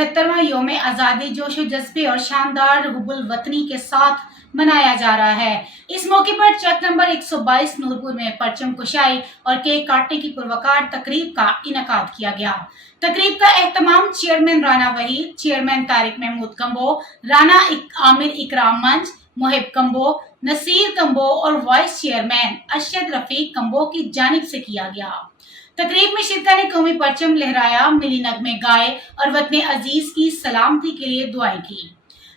78वां योम आज़ादी जोशो जज्बे और शानदार हुब्बुल वतनी के साथ मनाया जा रहा है। इस मौके पर चक नंबर 122 नूरपुर में परचम कुशाई और केक काटने की पुरवकार तकरीब का इनेकाद किया गया। तकरीब का एहतमाम चेयरमैन राना वहीद, चेयरमैन तारिक महमूद कंबो, राना आमिर इकराम मंच, मुहिब कंबो, नसीर कंबो और वाइस चेयरमैन अरशद रफीक कंबो की जानिब से किया गया। तकरीब में शिरका ने कौमी परचम लहराया, मिली नगमे गाए और वतने अजीज की सलामती के लिए दुआएं की।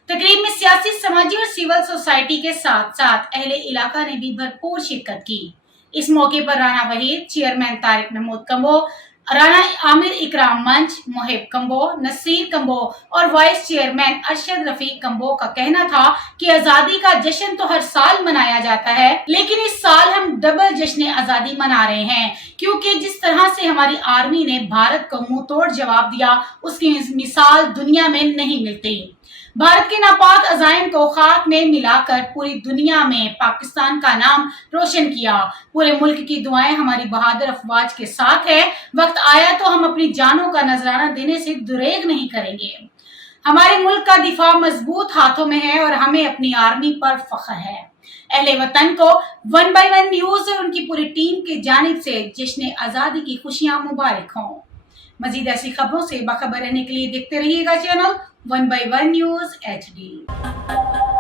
तकरीब में सियासी, समाजी और सिविल सोसाइटी के साथ साथ अहले इलाका ने भी भरपूर शिरकत की। इस मौके पर राना वहीद, चेयरमैन तारिक महमूद कंबो, राना आमिर इकराम मंच, मुहिब कंबो, नसीर कंबो और vice chairman Arshad Rafiq combo का कहना था कि आजादी का जश्न तो हर साल मनाया जाता है, लेकिन इस साल हम डबल जश्न आजादी मना रहे हैं, क्योंकि जिस तरह से हमारी आर्मी ने भारत को मुंह तोड़ जवाब दिया, उसकी मिसाल दुनिया में नहीं मिलती। भारत के नापाक अजाइम को खाक में मिलाकर पूरी दुनिया में पाकिस्तान का नाम रोशन किया। पूरे मुल्क की दुआएं हमारी बहादुर अफवाज के साथ है। वक्त आया तो हम अपनी जानों का नजराना देने से दुरेग नहीं करेंगे। हमारे मुल्क का दिफा मजबूत हाथों में है और हमें अपनी आर्मी पर फख्र है। अहले वतन को 1 by 1 न्यूज और उनकी पूरी टीम की जानिब से जश्न आजादी की खुशियां मुबारक हों। मजीद ऐसी खबरों से बाखबर रहने के लिए देखते रहिएगा चैनल 1 by 1 न्यूज HD।